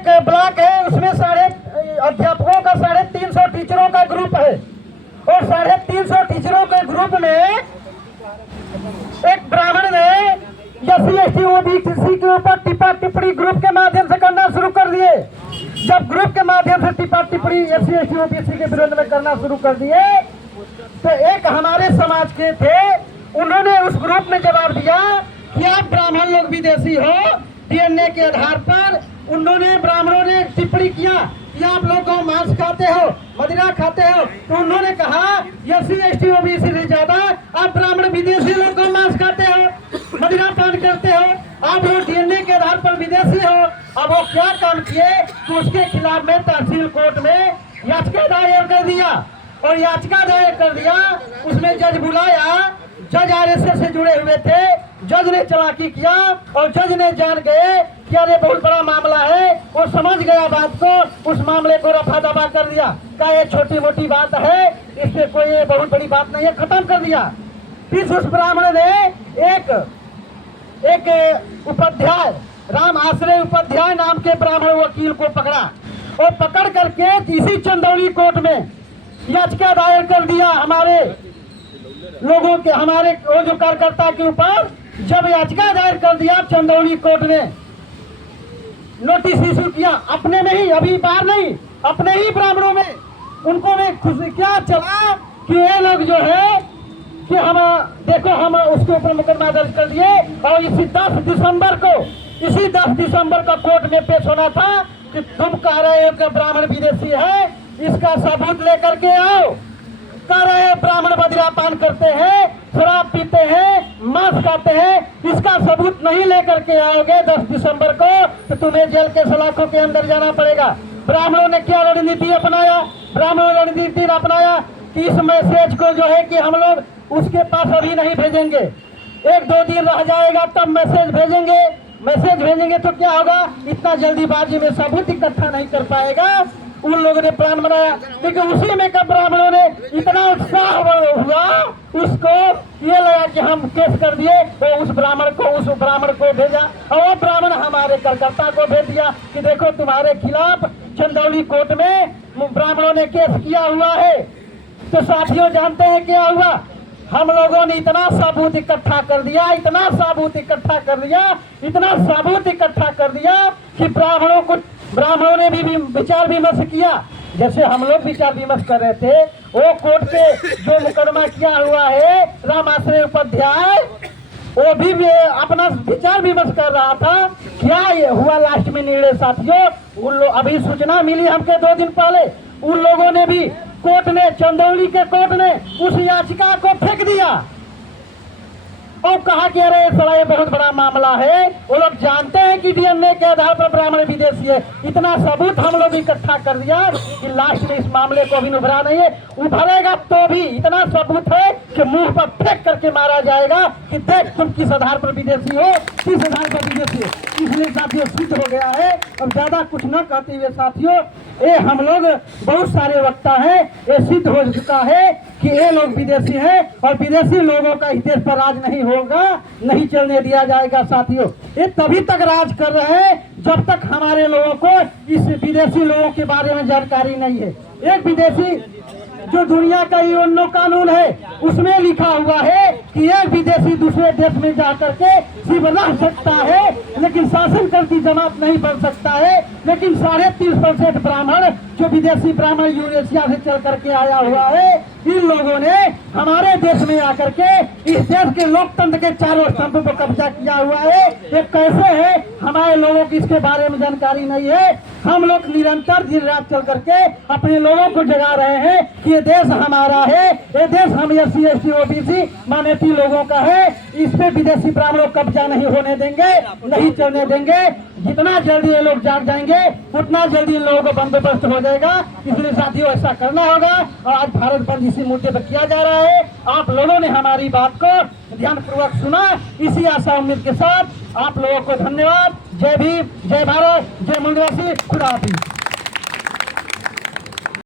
एक ब्लॉक है, उसमें अध्यापकों का 350 टीचरों का ग्रुप है और 350 टीचरों के ग्रुप में एक ब्राह्मण ने SC ST OBC के ऊपर टिप्पा टिप्पणी ग्रुप के माध्यम से करना शुरू कर दिए। जब ग्रुप के माध्यम से टिप्पा टिप्पणी SC ST OBC के विरोध में करना शुरू कर दिए तो एक हमारे समाज के थे, उन्होंने उस ग्रुप में जवाब दिया कि आप ब्राह्मण लोग विदेशी हो। DNA के आधार पर उन्होंने ब्राह्मणों ने टिप्पणी किया कि आप लोग गौ मांस खाते हो, मदिरा खाते हो, तो उन्होंने कहा SC ST OBC से ज्यादा आप ब्राह्मण विदेशी लोग गौ मांस खाते हो, मदिरा पान करते हो, आप लोग DNA के आधार पर विदेशी हो। अब वो क्या काम किए तो उसके खिलाफ में तहसील कोर्ट में याचिका दायर कर दिया और याचिका दायर कर दिया। उसमें जज बुलाया, जज RSS से जुड़े हुए थे, जज ने चालाकी किया और जज ने जान गए कि अरे बहुत बड़ा मामला है, वो समझ गया बात को, उस मामले को रफा दफा कर दिया। क्या ये छोटी मोटी बात है, इससे कोई बहुत बड़ी बात नहीं है, खत्म कर दिया। फिर उस ब्राह्मण ने एक उपाध्याय, राम आश्रय उपाध्याय नाम के ब्राह्मण वकील को पकड़ा और पकड़ करके इसी चंदौली कोर्ट में याचिका दायर कर दिया हमारे लोगों के, हमारे वो जो कार्यकर्ता के ऊपर। जब याचिका दायर कर दिया चंदौली कोर्ट ने नोटिस इशू किया अपने में ही, अभी बाहर नहीं, अपने ही ब्राह्मणों में। उनको में खुशी क्या चला कि ये लोग जो है कि हम देखो हम उसके ऊपर मुकदमा दर्ज कर दिए और इसी 10 दिसंबर को कोर्ट में पेश होना था कि तुम कह रहे हो कि ब्राह्मण विदेशी है, इसका सबूत लेकर के आओ। कह रहे हैं ब्राह्मण मदिरा पान करते हैं, शराब पीते हैं, मांस खाते हैं, इसका सबूत नहीं लेकर के आओगे 10 दिसंबर को तो तुम्हें जेल के सलाखों के अंदर जाना पड़ेगा। ब्राह्मणों ने क्या रणनीति अपनाया? ब्राह्मणों ने रणनीति अपनाया कि इस मैसेज को जो है कि हम लोग उसके पास अभी नहीं भेजेंगे, 1-2 दिन रह जाएगा तब मैसेज भेजेंगे तो क्या होगा, इतना जल्दीबाजी में सबूत इकट्ठा नहीं कर पाएगा। उन लोगों ने प्लान बनाया, लेकिन उसी में कब ब्राह्मणों ने इतना उत्साह हुआ उसको ये लगा कि हम केस कर दिए तो उस ब्राह्मण को भेजा और वो ब्राह्मण हमारे कार्यकर्ता को भेज दिया कि देखो तुम्हारे खिलाफ चंदौली कोर्ट में ब्राह्मणों ने केस किया हुआ है। तो साथियों जानते हैं क्या हुआ? हम लोगों ने इतना सबूत इकट्ठा कर दिया कि ब्राह्मणों ने भी विचार विमर्श किया, जैसे हम लोग विचार विमर्श कर रहे थे। वो कोर्ट पे जो मुकदमा किया हुआ है राम आश्रय उपाध्याय, वो भी अपना विचार विमर्श कर रहा था। क्या ये हुआ लास्ट में निर्णय साथियों? अभी सूचना मिली हमके 2 दिन पहले, उन लोगों ने भी चंदौली के कोर्ट ने उस याचिका को फेंक दिया और कहा कि अरे साला ये बहुत बड़ा मामला है। वो लोग जानते हैं कि DNA के आधार पर ब्राह्मण विदेशी है, इतना सबूत हम लोग इकट्ठा कर दिया कि लास्ट में इस मामले को अभी उभरा नहीं है। उभरेगा तो भी इतना सबूत है कि मुंह पर फेंक करके मारा जाएगा कि देख तुम किस आधार पर विदेशी हो, किस आधार पर विदेशी हो। इसलिए साथियों सिद्ध हो गया है। अब ज्यादा कुछ न कहते हुए साथियों, ये हम लोग बहुत सारे वक्ता हैं, ये सिद्ध हो चुका है कि ये लोग विदेशी हैं और विदेशी लोगों का इस देश पर राज नहीं होगा, नहीं चलने दिया जाएगा। साथियों ये तभी तक राज कर रहे हैं जब तक हमारे लोगों को इस विदेशी लोगों के बारे में जानकारी नहीं है। एक विदेशी जो दुनिया का यूएनओ कानून है उसमें लिखा हुआ है कि एक विदेशी दूसरे देश में जाकर के सिर्फ रह सकता है लेकिन शासन कर की जमात नहीं बन सकता है। लेकिन 30.5% ब्राह्मण जो विदेशी ब्राह्मण यूरेशिया से चल करके आया हुआ है, इन लोगों ने हमारे देश में आकर के इस देश के लोकतंत्र के चारों स्तंभ पर कब्जा किया हुआ है। ये कैसे है हमारे लोगों की इसके बारे में जानकारी नहीं है। हम लोग निरंतर दिन रात चल करके अपने लोगों को जगा रहे हैं कि ये देश हमारा है, ये देश हम SC ST OBC माइनॉरिटी लोगों का है, इस पे विदेशी ब्राह्मणों कब्जा नहीं होने देंगे, नहीं चलने देंगे। जितना जल्दी ये लोग जाग जाएंगे उतना जल्दी इन लोगों को बंदोबस्त हो जाएगा। इसलिए साथियों ऐसा करना होगा और आज भारत बंद इसी मुद्दे पर किया जा रहा है। आप लोगों ने हमारी बात को ध्यानपूर्वक सुना। इसी आशा उम्मीद के साथ आप लोगों को धन्यवाद। जय भीम, जय भारत, जय मुंडवासी, खुदा हाफिज।